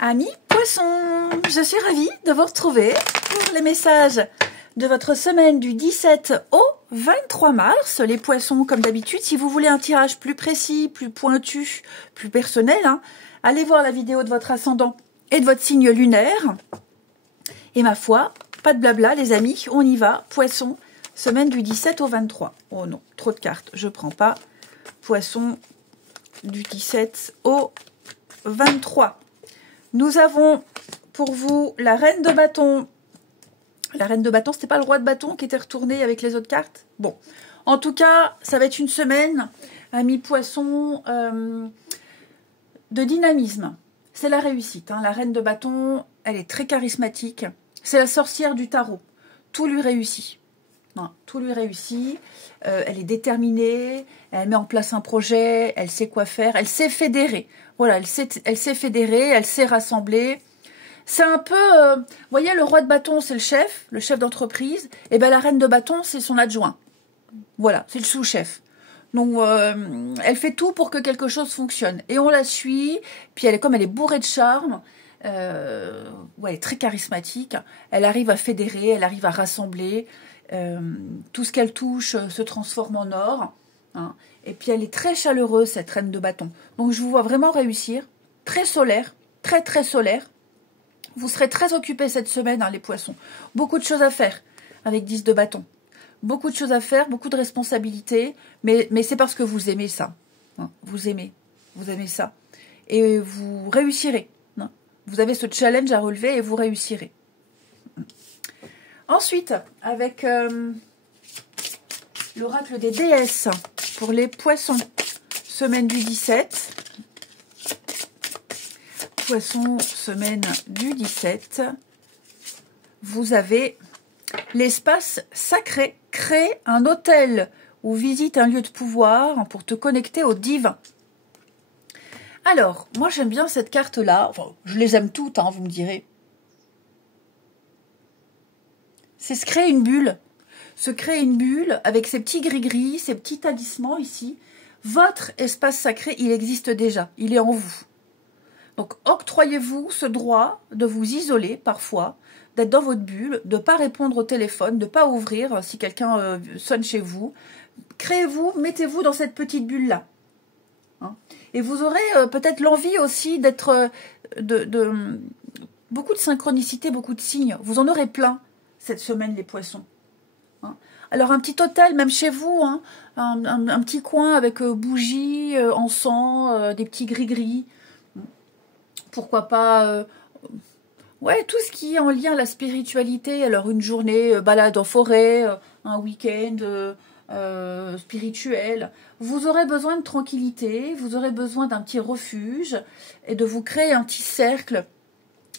Amis poissons, je suis ravie de vous retrouver pour les messages de votre semaine du 17 au 23 mars. Les poissons, comme d'habitude, si vous voulez un tirage plus précis, plus pointu, plus personnel, allez voir la vidéo de votre ascendant et de votre signe lunaire. Et ma foi, pas de blabla les amis, on y va. Poissons, semaine du 17 au 23. Oh non, trop de cartes, je prends pas. Poissons du 17 au 23. Nous avons pour vous la reine de bâton. La reine de bâton, c'était pas le roi de bâton qui était retourné avec les autres cartes? Bon, en tout cas, ça va être une semaine, amis poissons, de dynamisme. C'est la réussite. La reine de bâton, elle est très charismatique. C'est la sorcière du tarot. Tout lui réussit. Tout lui réussit. Elle est déterminée. Elle met en place un projet. Elle sait quoi faire. Elle sait fédérer. Voilà, elle sait fédérer. Elle sait rassembler. C'est un peu, vous voyez, le roi de bâton, c'est le chef d'entreprise. Et bien la reine de bâton, c'est son adjoint. Voilà, c'est le sous-chef. Donc, elle fait tout pour que quelque chose fonctionne. Et on la suit. Puis comme elle est bourrée de charme, elle est très charismatique. Elle arrive à fédérer, elle arrive à rassembler. Tout ce qu'elle touche se transforme en or. Et puis elle est très chaleureuse, cette reine de bâton. Donc je vous vois vraiment réussir. Très solaire, très très solaire. Vous serez très occupés cette semaine, les poissons. Beaucoup de choses à faire avec 10 de bâton. Beaucoup de choses à faire, beaucoup de responsabilités. Mais c'est parce que vous aimez ça. Vous aimez ça. Et vous réussirez. Vous avez ce challenge à relever et vous réussirez. Ensuite, avec l'oracle des déesses pour les poissons, semaine du 17. Poissons, semaine du 17. Vous avez l'espace sacré. Crée un hôtel ou visite un lieu de pouvoir pour te connecter au divin. Alors, moi j'aime bien cette carte-là. Enfin, je les aime toutes, vous me direz. C'est se créer une bulle. Se créer une bulle avec ces petits gris-gris, ces petits talismans ici. Votre espace sacré, il existe déjà. Il est en vous. Donc, octroyez-vous ce droit de vous isoler parfois, d'être dans votre bulle, de ne pas répondre au téléphone, de ne pas ouvrir si quelqu'un sonne chez vous. Créez-vous, mettez-vous dans cette petite bulle-là. Et vous aurez peut-être l'envie aussi d'être... beaucoup de synchronicité, beaucoup de signes. Vous en aurez plein cette semaine, les poissons. Alors, un petit hôtel, même chez vous, un petit coin avec bougies, encens, des petits gris-gris. Pourquoi pas... tout ce qui est en lien à la spiritualité. Alors, une journée balade en forêt, un week-end spirituel. Vous aurez besoin de tranquillité, vous aurez besoin d'un petit refuge et de vous créer un petit cercle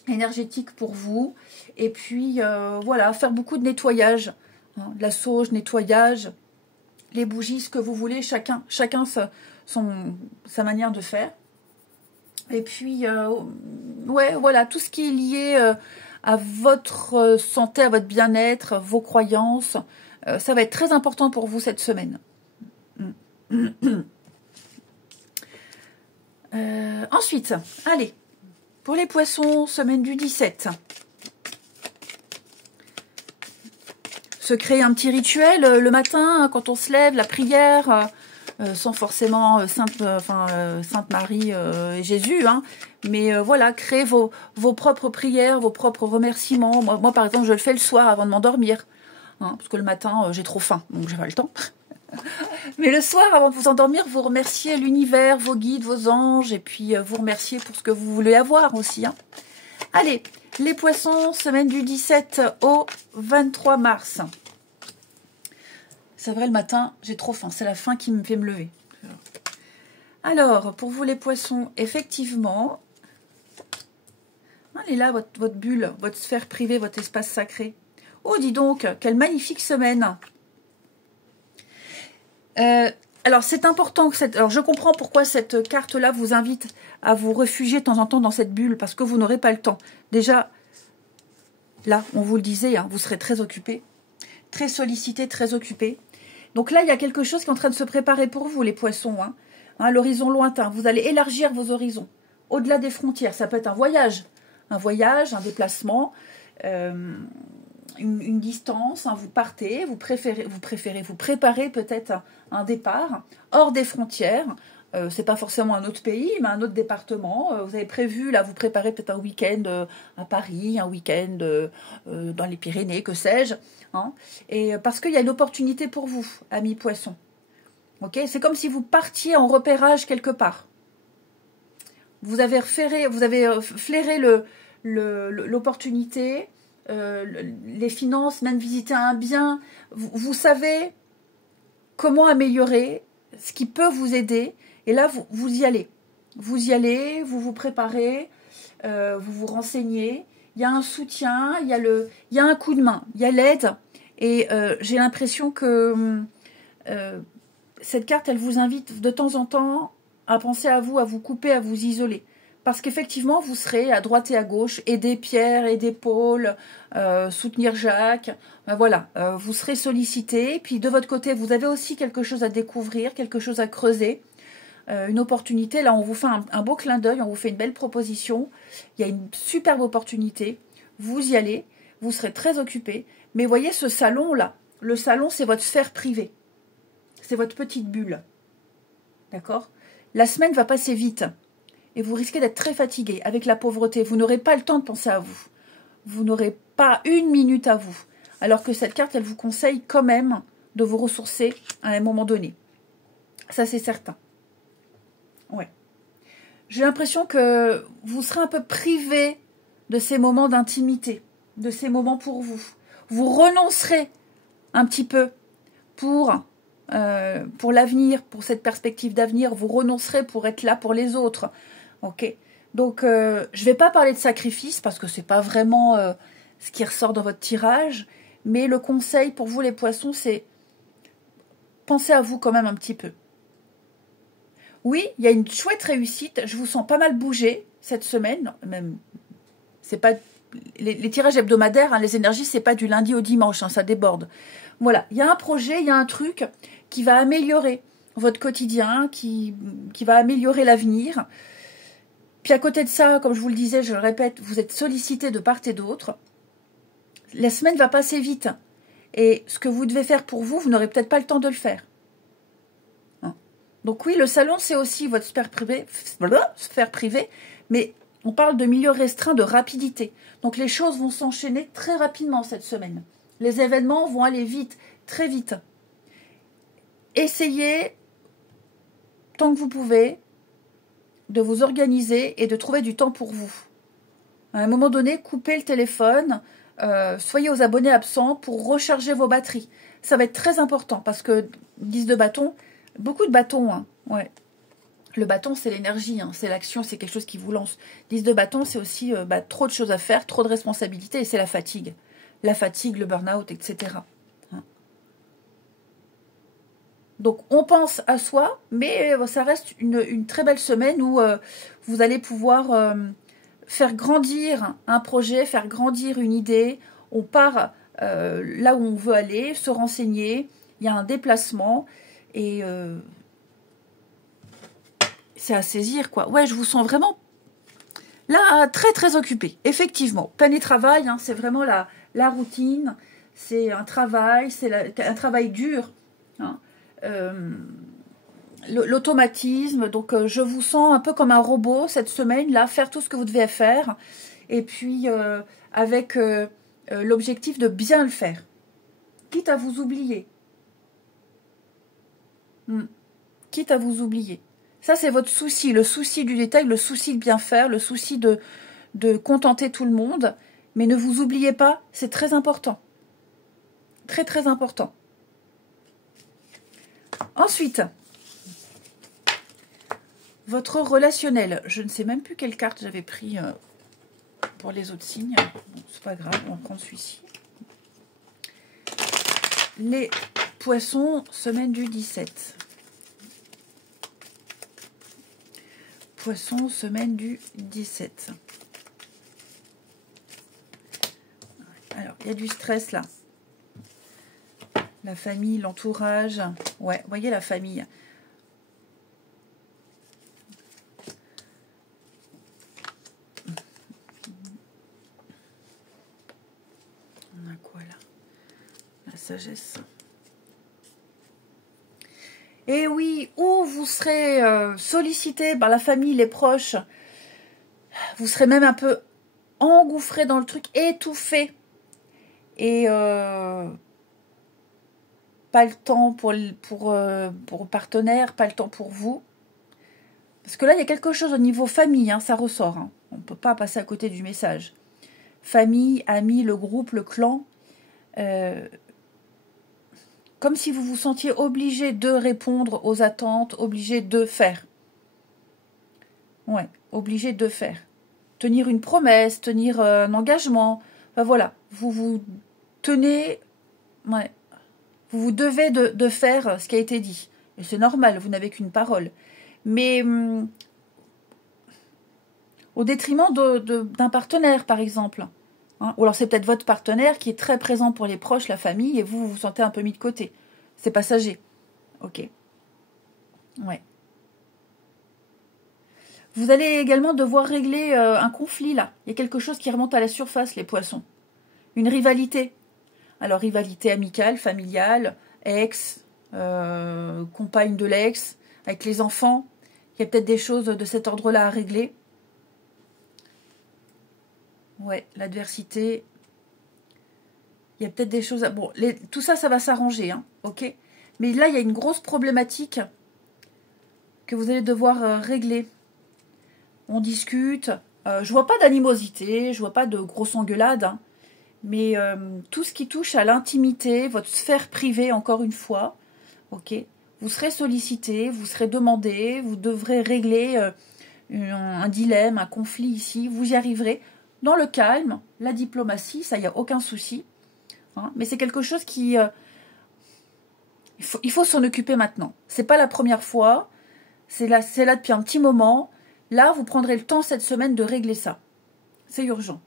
énergétique pour vous. Et puis, faire beaucoup de nettoyage. De la sauge, nettoyage, les bougies, ce que vous voulez, chacun sa manière de faire. Et puis, tout ce qui est lié à votre santé, à votre bien-être, vos croyances, ça va être très important pour vous cette semaine. Ensuite, allez, pour les poissons, semaine du 17. Se créer un petit rituel le matin, quand on se lève, la prière, sans forcément Sainte Marie et Jésus, mais créez vos propres prières, vos propres remerciements. Moi, par exemple, je le fais le soir avant de m'endormir, parce que le matin, j'ai trop faim, donc j'ai pas le temps. Mais le soir, avant de vous endormir, vous remerciez l'univers, vos guides, vos anges, et puis vous remerciez pour ce que vous voulez avoir aussi. Allez, les poissons, semaine du 17 au 23 mars. C'est vrai, le matin, j'ai trop faim. C'est la faim qui me fait me lever. Alors, pour vous les poissons, effectivement, elle est là, votre bulle, votre sphère privée, votre espace sacré. Oh, dis donc, quelle magnifique semaine. Alors, c'est important que alors, je comprends pourquoi cette carte-là vous invite à vous réfugier de temps en temps dans cette bulle, parce que vous n'aurez pas le temps. Déjà, là, on vous le disait, vous serez très occupé, très sollicité, très occupé. Donc là, il y a quelque chose qui est en train de se préparer pour vous, les poissons. L'horizon lointain. Vous allez élargir vos horizons. au-delà des frontières. Ça peut être un voyage, un déplacement, une distance, hein, vous partez, vous préparez peut-être un départ hors des frontières. C'est pas forcément un autre pays, mais un autre département. Vous avez prévu, là, vous préparez peut-être un week-end à Paris, un week-end dans les Pyrénées, que sais-je. Hein, et parce qu'il y a une opportunité pour vous, amis poissons. Okay, c'est comme si vous partiez en repérage quelque part. Vous avez flairé l'opportunité, les finances, même visiter un bien. Vous savez comment améliorer, ce qui peut vous aider. Et là, vous y allez. Vous y allez, vous vous préparez, vous vous renseignez. Il y a un soutien, il y a un coup de main, il y a l'aide. Et j'ai l'impression que cette carte, elle vous invite de temps en temps à penser à vous couper, à vous isoler. Parce qu'effectivement, vous serez à droite et à gauche, aider Pierre, aider Paul, soutenir Jacques. Voilà, vous serez sollicité. Puis de votre côté, vous avez aussi quelque chose à découvrir, quelque chose à creuser. Une opportunité, là on vous fait un beau clin d'œil, on vous fait une belle proposition, il y a une superbe opportunité, vous y allez, vous serez très occupé, mais voyez ce salon là, le salon c'est votre sphère privée, c'est votre petite bulle, d'accord? La semaine va passer vite, et vous risquez d'être très fatigué avec la pauvreté, vous n'aurez pas le temps de penser à vous, vous n'aurez pas une minute à vous, alors que cette carte elle vous conseille quand même de vous ressourcer à un moment donné, ça c'est certain. Ouais. J'ai l'impression que vous serez un peu privé de ces moments d'intimité, de ces moments pour vous. Vous renoncerez un petit peu pour l'avenir, pour cette perspective d'avenir. Vous renoncerez pour être là pour les autres. Ok. Donc, je ne vais pas parler de sacrifice parce que c'est pas vraiment ce qui ressort dans votre tirage. Mais le conseil pour vous les poissons, c'est pensez à vous quand même un petit peu. Oui, il y a une chouette réussite. Je vous sens pas mal bouger cette semaine. Même, c'est pas les tirages hebdomadaires, hein, les énergies, c'est pas du lundi au dimanche, hein, ça déborde. Voilà, il y a un projet, il y a un truc qui va améliorer votre quotidien, qui va améliorer l'avenir. Puis à côté de ça, comme je vous le disais, je le répète, vous êtes sollicité de part et d'autre. La semaine va passer vite. Et ce que vous devez faire pour vous, vous n'aurez peut-être pas le temps de le faire. Donc oui, le salon, c'est aussi votre sphère privée, mais on parle de milieu restreint, de rapidité. Donc les choses vont s'enchaîner très rapidement cette semaine. Les événements vont aller vite, très vite. Essayez, tant que vous pouvez, de vous organiser et de trouver du temps pour vous. À un moment donné, coupez le téléphone, soyez aux abonnés absents pour recharger vos batteries. Ça va être très important parce que 10 de bâton, beaucoup de bâtons, hein, ouais. Le bâton, c'est l'énergie, hein, c'est l'action, c'est quelque chose qui vous lance. 10 de bâton, c'est aussi trop de choses à faire, trop de responsabilités, et c'est la fatigue. La fatigue, le burn-out, etc. Hein. Donc, on pense à soi, mais ça reste une très belle semaine où vous allez pouvoir faire grandir un projet, faire grandir une idée. On part là où on veut aller, se renseigner. Il y a un déplacement et c'est à saisir, quoi. Ouais, je vous sens vraiment là très très occupé. Effectivement, plein de travail, hein, c'est vraiment la routine. C'est un travail, un travail dur. Hein. L'automatisme, donc je vous sens un peu comme un robot cette semaine, là, faire tout ce que vous devez faire, et puis avec l'objectif de bien le faire, quitte à vous oublier. Quitte à vous oublier. Ça, c'est votre souci, le souci du détail, le souci de bien faire, le souci de contenter tout le monde, mais ne vous oubliez pas, c'est très important. Très, très important. Ensuite, votre relationnel. Je ne sais même plus quelle carte j'avais pris pour les autres signes. Bon, c'est pas grave, on va prendre celui-ci. Les poissons, semaine du 17. Poissons, semaine du 17. Alors, il y a du stress là. La famille, l'entourage. Ouais, voyez la famille. sagesse. Et oui, ou vous serez sollicité par la famille, les proches. Vous serez même un peu engouffré dans le truc, étouffé. Et pas le temps pour le partenaire, pas le temps pour vous. Parce que là, il y a quelque chose au niveau famille, hein, ça ressort. Hein. On ne peut pas passer à côté du message. Famille, amis, le groupe, le clan. Comme si vous vous sentiez obligé de répondre aux attentes, obligé de faire. Ouais, obligé de faire. Tenir une promesse, tenir un engagement. Enfin, voilà, vous vous tenez... Ouais, vous vous devez de faire ce qui a été dit. Et c'est normal, vous n'avez qu'une parole. Mais au détriment d'un partenaire, par exemple. Hein, ou alors c'est peut-être votre partenaire qui est très présent pour les proches, la famille, et vous vous sentez un peu mis de côté. C'est passager. Ok. Ouais. Vous allez également devoir régler un conflit, là. Il y a quelque chose qui remonte à la surface, les poissons. Une rivalité. Alors, rivalité amicale, familiale, ex, compagne de l'ex, avec les enfants. Il y a peut-être des choses de cet ordre-là à régler. Ouais, l'adversité. Il y a peut-être des choses... Bon, tout ça, ça va s'arranger, hein, ok. Mais là, il y a une grosse problématique que vous allez devoir régler. On discute. Je vois pas d'animosité, je vois pas de grosse engueulade, hein, mais tout ce qui touche à l'intimité, votre sphère privée, encore une fois, ok. Vous serez sollicité, vous serez demandé, vous devrez régler un dilemme, un conflit ici. Vous y arriverez dans le calme, la diplomatie, ça, il n'y a aucun souci. Hein, mais c'est quelque chose qui... il faut s'en occuper maintenant. C'est pas la première fois. C'est là depuis un petit moment. Là, vous prendrez le temps cette semaine de régler ça. C'est urgent.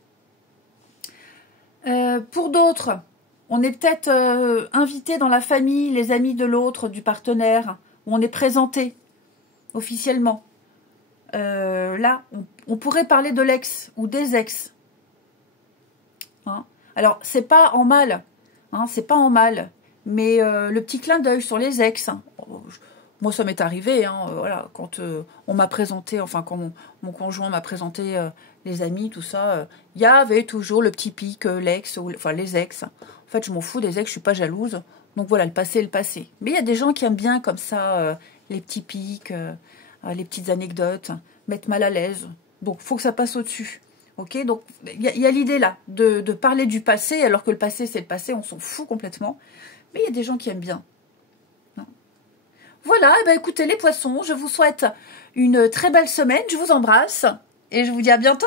Pour d'autres, on est peut-être invité dans la famille, les amis de l'autre, du partenaire, où on est présenté officiellement. Là, on pourrait parler de l'ex ou des ex. Hein, alors, c'est pas en mal. Hein, c'est pas en mal. Mais le petit clin d'œil sur les ex. Hein, moi, ça m'est arrivé. Hein, voilà, quand on m'a présenté, enfin, quand mon conjoint m'a présenté les amis, tout ça, il y avait toujours le petit pic, l'ex, enfin les ex. En fait, je m'en fous des ex, je suis pas jalouse. Donc voilà, le passé est le passé. Mais il y a des gens qui aiment bien comme ça les petits pics, les petites anecdotes, mettre mal à l'aise. Donc, il faut que ça passe au-dessus. Ok, donc il y a l'idée là de parler du passé, alors que le passé c'est le passé, on s'en fout complètement. Mais il y a des gens qui aiment bien. Non. Voilà, et ben écoutez les poissons, je vous souhaite une très belle semaine, je vous embrasse et je vous dis à bientôt.